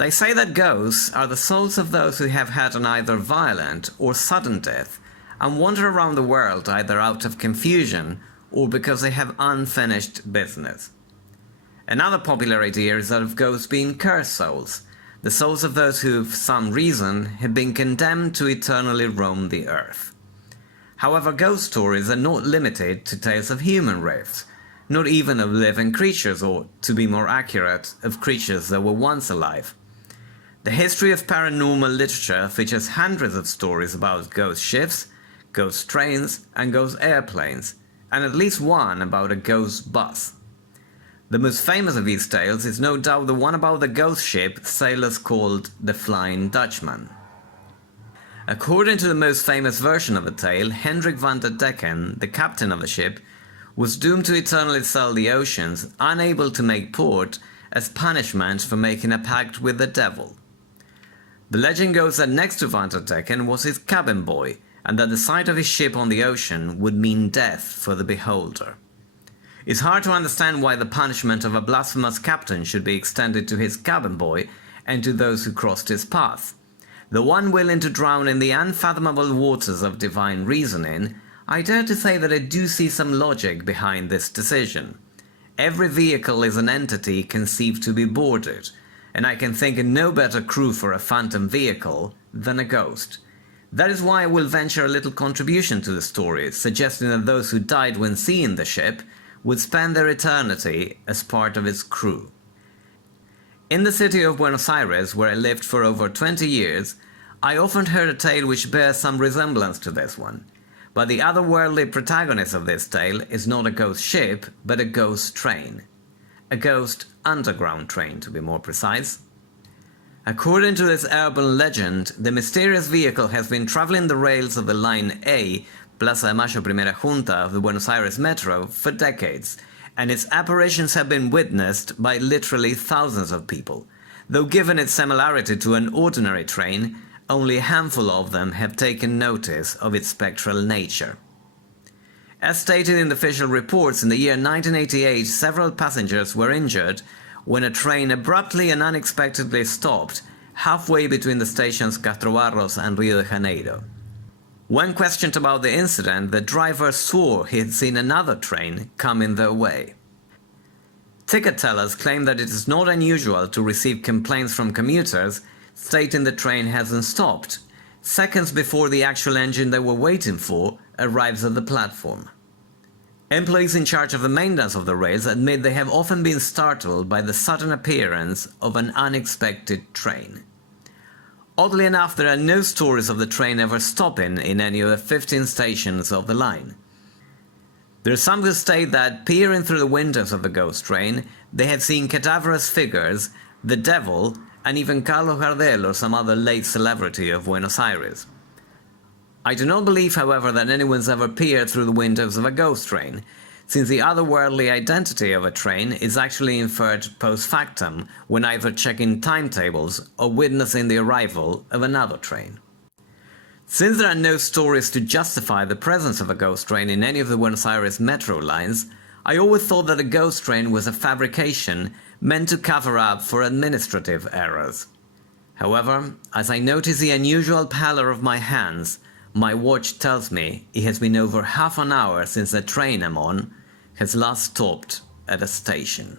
They say that ghosts are the souls of those who have had an either violent or sudden death and wander around the world either out of confusion or because they have unfinished business. Another popular idea is that of ghosts being cursed souls, the souls of those who, for some reason, have been condemned to eternally roam the earth. However, ghost stories are not limited to tales of human wraiths, not even of living creatures, or, to be more accurate, of creatures that were once alive. The history of paranormal literature features hundreds of stories about ghost ships, ghost trains, and ghost airplanes, and at least one about a ghost bus. The most famous of these tales is no doubt the one about the ghost ship sailors called the Flying Dutchman. According to the most famous version of the tale, Hendrik van der Decken, the captain of the ship, was doomed to eternally sail the oceans, unable to make port, as punishment for making a pact with the devil. The legend goes that next to van der Decken was his cabin boy, and that the sight of his ship on the ocean would mean death for the beholder. It's hard to understand why the punishment of a blasphemous captain should be extended to his cabin boy and to those who crossed his path. The one willing to drown in the unfathomable waters of divine reasoning, I dare to say that I do see some logic behind this decision. Every vehicle is an entity conceived to be boarded, and I can think of no better crew for a phantom vehicle than a ghost. That is why I will venture a little contribution to the story, suggesting that those who died when seeing the ship would spend their eternity as part of its crew. In the city of Buenos Aires, where I lived for over 20 years, I often heard a tale which bears some resemblance to this one. But the otherworldly protagonist of this tale is not a ghost ship, but a ghost train. A ghost underground train, to be more precise. According to this urban legend, the mysterious vehicle has been traveling the rails of the Line A, Plaza de Mayo Primera Junta of the Buenos Aires Metro, for decades, and its apparitions have been witnessed by literally thousands of people. Though given its similarity to an ordinary train, only a handful of them have taken notice of its spectral nature. As stated in the official reports, in the year 1988, several passengers were injured when a train abruptly and unexpectedly stopped halfway between the stations Castro Barros and Rio de Janeiro. When questioned about the incident, the driver swore he had seen another train coming their way. Ticket tellers claim that it is not unusual to receive complaints from commuters stating the train hasn't stopped, seconds before the actual engine they were waiting for arrives at the platform. Employees in charge of the maintenance of the rails admit they have often been startled by the sudden appearance of an unexpected train. Oddly enough, there are no stories of the train ever stopping in any of the 15 stations of the line. There are some who state that, peering through the windows of the ghost train, they have seen cadaverous figures, the devil, and even Carlos Gardel or some other late celebrity of Buenos Aires. I do not believe, however, that anyone's ever peered through the windows of a ghost train, since the otherworldly identity of a train is actually inferred post factum when either checking timetables or witnessing the arrival of another train. Since there are no stories to justify the presence of a ghost train in any of the Buenos Aires metro lines, I always thought that a ghost train was a fabrication meant to cover up for administrative errors. However, as I notice the unusual pallor of my hands, my watch tells me it has been over half an hour since the train I'm on has last stopped at a station.